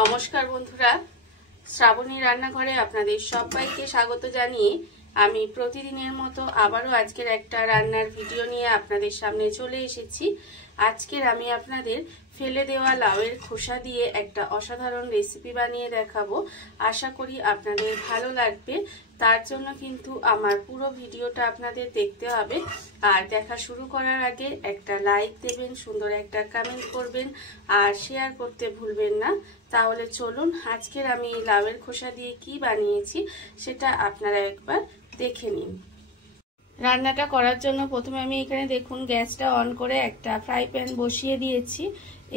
নমস্কার বন্ধুরা, শ্রাবণী রান্নাঘরে আপনাদের সবাইকে স্বাগত জানিয়ে আমি প্রতিদিনের মতো আবারও আজকের একটা রান্নার ভিডিও নিয়ে আপনাদের সামনে চলে এসেছি। আজকের আমি আপনাদের ফেলে দেওয়া লাউয়ের খোসা দিয়ে একটা অসাধারণ রেসিপি বানিয়ে দেখাবো। আশা করি আপনাদের ভালো লাগবে। তার জন্য কিন্তু আমার পুরো ভিডিওটা আপনাদের দেখতে হবে। আর দেখা শুরু করার আগে একটা লাইক দেবেন, সুন্দর একটা কমেন্ট করবেন আর শেয়ার করতে ভুলবেন না। তাহলে চলুন আজকের আমি লাউয়ের খোসা দিয়ে কি বানিয়েছি সেটা আপনারা একবার দেখে নিন। রান্নাটা করার জন্য প্রথমে আমি এখানে দেখুন গ্যাসটা অন করে একটা ফ্রাই প্যান বসিয়ে দিয়েছি।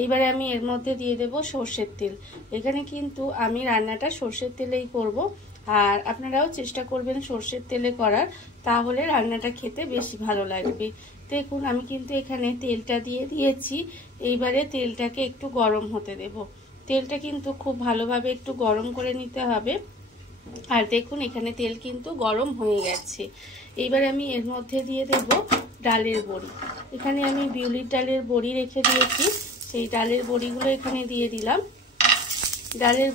এইবারে আমি এর মধ্যে দিয়ে দেব সর্ষের তেল। এখানে কিন্তু আমি রান্নাটা সর্ষের তেলেই করব, আর আপনারাও চেষ্টা করবেন সর্ষের তেলে করার, তাহলে রান্নাটা খেতে বেশি ভালো লাগবে। দেখুন আমি কিন্তু এখানে তেলটা দিয়ে দিয়েছি। এইবারে তেলটাকে একটু গরম হতে দেব। তেলটা কিন্তু খুব ভালোভাবে একটু গরম করে নিতে হবে। আর দেখুন এখানে তেল কিন্তু গরম হয়ে গেছে। এইবার আমি এর মধ্যে দিয়ে দেব ডালের বড়ি। এখানে আমি বিউলির ডালের বড়ি রেখে দিয়েছি, সেই ডালের বড়িগুলো এখানে দিয়ে দিলাম। ডালের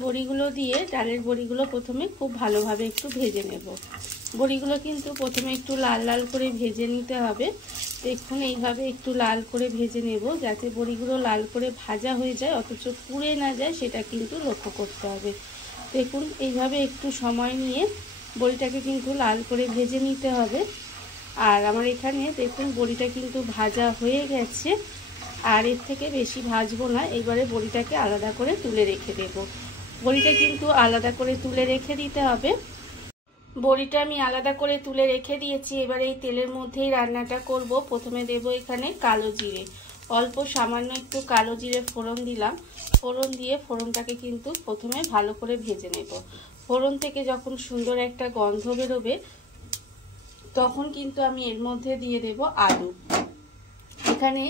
বড়িগুলো প্রথমে খুব ভালোভাবে একটু ভেজে নেব। বড়িগুলো কিন্তু প্রথমে একটু লাল লাল করে ভেজে নিতে হবে। দেখুন এইভাবে একটু লাল করে ভেজে নেব, যাতে বড়িগুলো লাল করে ভাজা হয়ে যায় অথচ পুড়ে না যায়, সেটা কিন্তু লক্ষ্য করতে হবে। দেখুন এইভাবে একটু সময় নিয়ে বড়িটাকে কিন্তু লাল করে ভেজে নিতে হবে। আর আমার এখানে দেখুন বড়িটা কিন্তু ভাজা হয়ে গেছে, আর এর থেকে বেশি ভাজবো না। এবারে বড়িটাকে আলাদা করে তুলে রেখে দেব। বড়িটা কিন্তু আলাদা করে তুলে রেখে দিতে হবে। বড়িটা আমি আলাদা করে তুলে রেখে দিয়েছি। এবারে এই তেলের মধ্যেই রান্নাটা করব। প্রথমে দেব এখানে কালো জিরে, অল্প সামান্য একটু কালো জিরে ফোড়ন দিলাম। ফোড়ন দিয়ে ফোড়নটাকে কিন্তু প্রথমে ভালো করে ভেজে নেব। ফোড়ন থেকে যখন সুন্দর একটা গন্ধ বেরোবে তখন কিন্তু আমি এর মধ্যে দিয়ে দেব আলু। এখানে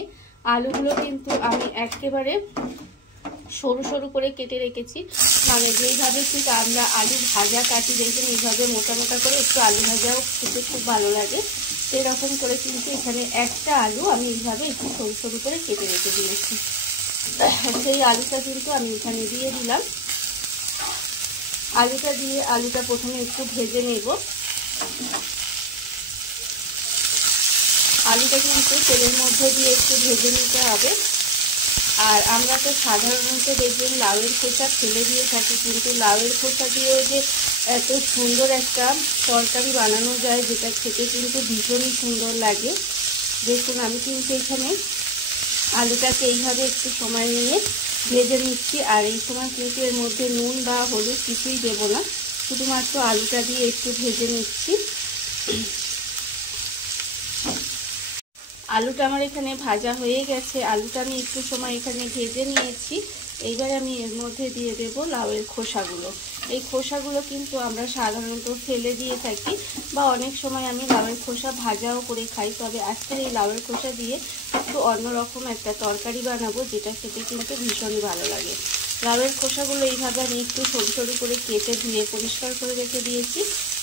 আলুগুলো কিন্তু আমি একেবারে সরু সরু করে কেটে রেখেছি, মানে যেইভাবে ঠিক আমরা আলু ভাজা কাটি দেখবেন এইভাবে মোটা মোটা করে, একটু আলু ভাজাও খেতে খুব ভালো লাগে, সেরকম করে কিন্তু এখানে একটা আলু আমি এইভাবে একটু সরু সরু করে কেটে রেখে দিয়েছি। সেই আলুটা কিন্তু আমি এখানে দিয়ে দিলাম। আলুটা প্রথমে একটু ভেজে নেব। আলুটা কিন্তু তেলের মধ্যে দিয়ে একটু ভেজে নিতে হবে। আর আমরা তো সাধারণত দেখবেন লাউয়ের খোসা ফেলে দিয়ে থাকি, কিন্তু লাউয়ের খোসা দিয়ে যে এত সুন্দর একটা তরকারি বানানো যায়, যেটা খেতে কিন্তু ভীষণই সুন্দর লাগে। দেখুন আমি কিন্তু এখানে আলুটাকে এইভাবে একটু সময় নিয়ে ভেজে নিচ্ছি। আর এই সময় কিন্তু এর মধ্যে নুন বা হলুদ কিছুই দেব না, শুধুমাত্র আলুটা দিয়ে একটু ভেজে নিচ্ছি। আলুটা আমার এখানে ভাজা হয়ে গেছে। আলুটা আমি একটু সময় এখানে ভেজে নিয়েছি। এইবার আমি এর মধ্যে দিয়ে দেব লাউয়ের খোসাগুলো। এই খোসাগুলো কিন্তু আমরা সাধারণত ফেলে দিয়ে থাকি, বা অনেক সময় আমি লাউয়ের খোসা ভাজাও করে খাই। তবে আজকের এই লাউয়ের খোসা দিয়ে একটু অন্যরকম একটা তরকারি বানাবো, যেটা খেতে কিন্তু ভীষণই ভালো লাগে। লাউয়ের খোসাগুলো এইভাবে আমি একটু সরু সরু করে কেটে ধুয়ে পরিষ্কার করে রেখে দিয়েছি।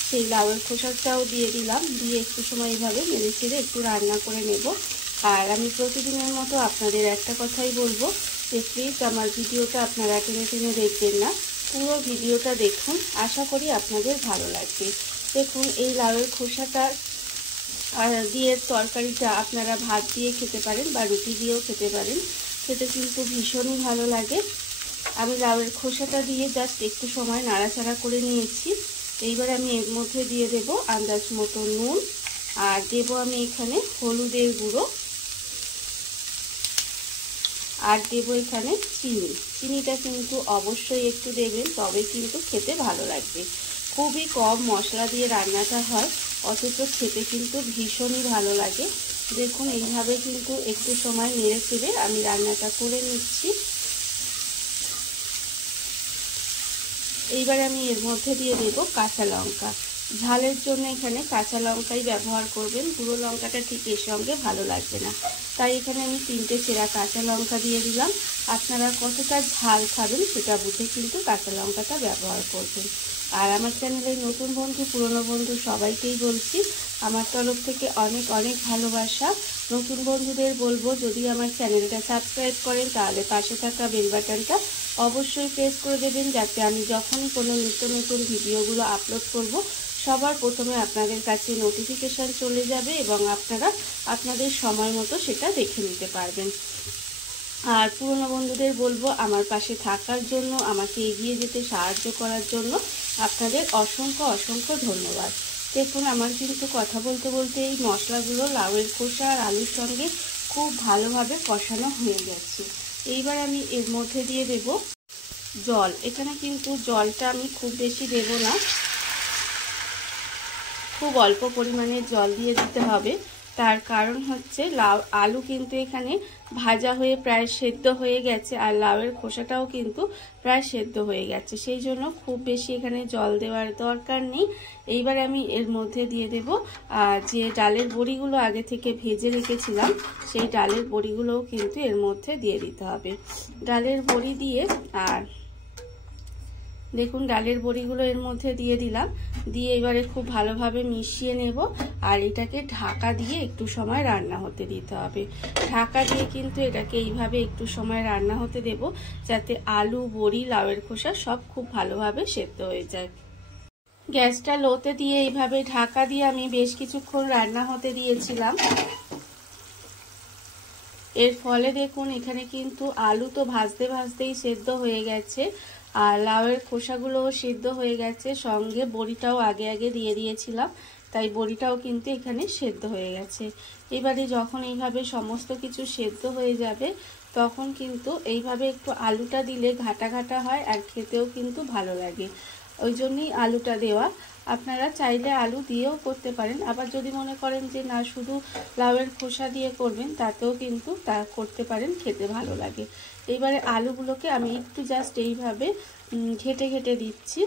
সেই লাউয়ের খোসাটাও দিয়ে দিলাম, দিয়ে একটু সময় এইভাবে নেড়ে চেড়ে একটু রান্না করে নেব। আর আমি প্রতিদিনের মতো আপনাদের একটা কথাই বলবো যে প্লিজ আমার ভিডিওটা আপনারা টেনে টেনে দেখবেন না, পুরো ভিডিওটা দেখুন। আশা করি আপনাদের ভালো লাগবে। দেখুন এই লাউয়ের খোসাটা দিয়ে তরকারিটা আপনারা ভাত দিয়ে খেতে পারেন বা রুটি দিয়েও খেতে পারেন, খেতে কিন্তু ভীষণই ভালো লাগে। আমি লাউয়ের খোসাটা দিয়ে জাস্ট একটু সময় নাড়াচাড়া করে নিয়েছি। এইবার আমি এর মধ্যে দিয়ে দেব আন্দাজ মতো নুন, আর দেব আমি এখানে হলুদের গুঁড়ো, আর দেব এখানে চিনি। চিনিটা কিন্তু অবশ্যই একটু দেবেন, তবে কিন্তু খেতে ভালো লাগবে। খুবই কম মশলা দিয়ে রান্নাটা হয়, অথচ খেতে কিন্তু ভীষণই ভালো লাগে। দেখুন এইভাবে কিন্তু একটু সময় নেড়ে চেড়ে আমি রান্নাটা করে নিচ্ছি। এইবার আমি এর মধ্যে দিয়ে দেব কাঁচা লঙ্কা। ঝালের জন্য এখানে কাঁচা লঙ্কাই ব্যবহার করবেন, গুঁড়ো লঙ্কাটা ঠিক এর সঙ্গে ভালো লাগবে না। তাই এখানে আমি 3টে চেরা কাঁচা লঙ্কা দিয়ে দিলাম। আপনারা কতটা ঝাল খাবেন সেটা বুঝে কিন্তু কাঁচা লঙ্কাটা ব্যবহার করবেন। আর আমার চ্যানেলে নতুন বন্ধু পুরনো বন্ধু সবাইকেই বলছি আমার তরফ থেকে অনেক অনেক ভালোবাসা। নতুন বন্ধুদের বলবো যদি আমার চ্যানেলটা সাবস্ক্রাইব করেন তাহলে পাশে থাকা বেল বাটনটা অবশ্যই প্রেস করে দেবেন, যাতে আমি যখনই কোনো নিত্য নতুন ভিডিওগুলো আপলোড করব সবার প্রথমে আপনাদের কাছে নোটিফিকেশান চলে যাবে এবং আপনারা আপনাদের সময় মতো সেটা দেখে নিতে পারবেন। আর পুরনো বন্ধুদের বলবো আমার পাশে থাকার জন্য, আমাকে এগিয়ে যেতে সাহায্য করার জন্য আপনাদের অসংখ্য অসংখ্য ধন্যবাদ। দেখুন আমার কিন্তু কথা বলতে বলতে এই মশলাগুলো লাউয়ের খোসা আর আলুর সঙ্গে খুব ভালোভাবে কষানো হয়ে গেছে। এইবার আমি এর মধ্যে দিয়ে দেব জল। এখানে কিন্তু জলটা আমি খুব বেশি দেব না, খুব অল্প পরিমাণে জল দিয়ে দিতে হবে। তার কারণ হচ্ছে আলু কিন্তু এখানে ভাজা হয়ে প্রায় সেদ্ধ হয়ে গেছে আর লাউয়ের খোসাটাও কিন্তু প্রায় সেদ্ধ হয়ে গেছে, সেই জন্য খুব বেশি এখানে জল দেওয়ার দরকার নেই। এইবার আমি এর মধ্যে দিয়ে দেব যে ডালের বড়িগুলো আগে থেকে ভেজে রেখেছিলাম, সেই ডালের বড়িগুলোও কিন্তু এর মধ্যে দিয়ে দিতে হবে। ডালের বড়ি দিয়ে আর দেখুন ডালের বড়িগুলো এর মধ্যে দিয়ে দিলাম, দিয়ে এবারে খুব ভালোভাবে মিশিয়ে নেব আর এটাকে ঢাকা দিয়ে একটু সময় রান্না হতে দিতে হবে। ঢাকা দিয়ে কিন্তু এটাকে এইভাবে একটু সময় রান্না হতে দেব, যাতে আলু বড়ি লাউয়ের খোসা সব খুব ভালোভাবে সেদ্ধ হয়ে যায়। গ্যাসটা লোতে দিয়ে এইভাবে ঢাকা দিয়ে আমি বেশ কিছুক্ষণ রান্না হতে দিয়েছিলাম। এর ফলে দেখুন এখানে কিন্তু আলু তো ভাজতে ভাজতেই সেদ্ধ হয়ে গেছে আর লাউয়ের খোসাগুলোও সিদ্ধ হয়ে গেছে, সঙ্গে বড়িটাও আগে আগে দিয়ে দিয়েছিলাম, তাই বড়িটাও কিন্তু এখানে সেদ্ধ হয়ে গেছে। এবারে যখন এইভাবে সমস্ত কিছু সেদ্ধ হয়ে যাবে তখন কিন্তু এইভাবে একটু আলুটা দিলে ঘাটা ঘাটা হয় আর খেতেও কিন্তু ভালো লাগে, ওই জন্যই আলুটা দেওয়া। আপনারা চাইলে আলু দিয়েও করতে পারেন, আবার যদি মনে করেন যে না শুধু লাউয়ের খোসা দিয়ে করবেন তাতেও কিন্তু তা করতে পারেন, খেতে ভালো লাগে। এইবারে আলুগুলোকে আমি একটু জাস্ট এইভাবে ঘেটে ঘেটে দিচ্ছি,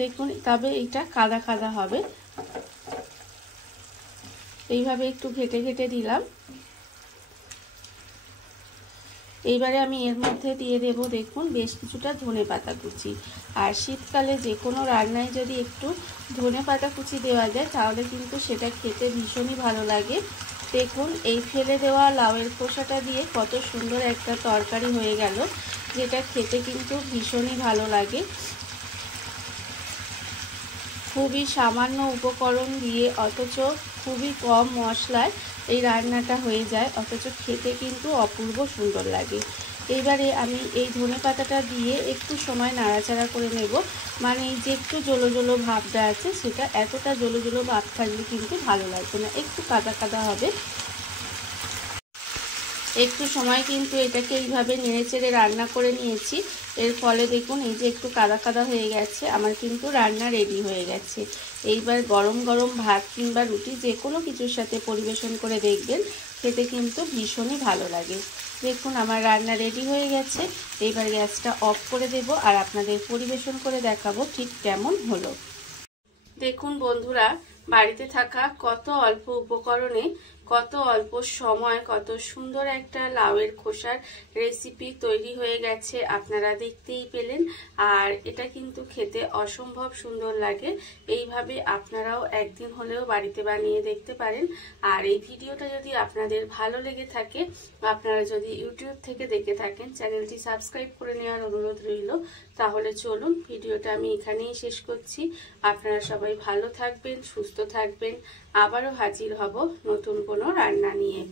দেখুন তবে এটা কাদা কাদা হবে, এইভাবে একটু ঘেটে ঘেটে দিলাম। এইবারে আমি এর মধ্যে দিয়ে দেব দেখুন বেশ কিছুটা ধনেপাতা কুচি। আর শীতকালে যে কোনো রান্নায় যদি একটু ধনেপাতা কুচি দেওয়া যায় তাহলে কিন্তু সেটা খেতে ভীষণই ভালো লাগে। দেখুন এই ফেলে দেওয়া লাউয়ের খোসাটা দিয়ে কত সুন্দর একটা তরকারি হয়ে গেল, যেটা খেতে কিন্তু ভীষণই ভালো লাগে। খুবই সামান্য উপকরণ দিয়ে অথচ খুবই কম মশলায় এই রান্নাটা হয়ে যায়, অথচ খেতে কিন্তু অপূর্ব সুন্দর লাগে। এইবারে আমি এই ধনেপাতাটা দিয়ে একটু সময় নাড়াচাড়া করে নেব, মানে এই যে একটু জলো জলো ভাবটা আছে সেটা, এতটা জলো জলো ভাব থাকলে কিন্তু ভালো লাগবে না, একটু কাদা কাদা হবে। একটু সময় কিন্তু এটাকে এইভাবে নেড়েচেড়ে রান্না করে নিয়েছি, এর ফলে দেখুন এই যে একটু কাদা কাদা হয়ে গেছে, আমার কিন্তু রান্না রেডি হয়ে গেছে। এইবার গরম গরম ভাত কিংবা রুটি যে কোনো কিছুর সাথে পরিবেশন করে দেখবেন, খেতে কিন্তু ভীষণই ভালো লাগে। দেখুন আমার রান্না রেডি হয়ে গেছে, এইবার গ্যাসটা অফ করে দেব আর আপনাদের পরিবেশন করে দেখাবো ঠিক কেমন হলো। দেখুন বন্ধুরা, বাড়িতে থাকা কত অল্প উপকরণে কত অল্প সময় কত সুন্দর একটা লাউয়ের খোসার রেসিপি তৈরি হয়ে গেছে, আপনারা দেখতেই পেলেন। আর এটা কিন্তু খেতে অসম্ভব সুন্দর লাগে। এইভাবে আপনারাও একদিন হলেও বাড়িতে বানিয়ে দেখতে পারেন। আর এই ভিডিওটা যদি আপনাদের ভালো লেগে থাকে, আপনারা যদি ইউটিউব থেকে দেখে থাকেন, চ্যানেলটি সাবস্ক্রাইব করে নেওয়ার অনুরোধ রইল। তাহলে চলুন ভিডিওটা আমি এখানেই শেষ করছি। আপনারা সবাই ভালো থাকবেন, সুস্থ থাকবেন, আবারও হাজির হব নতুন কোনো রান্না নিয়ে।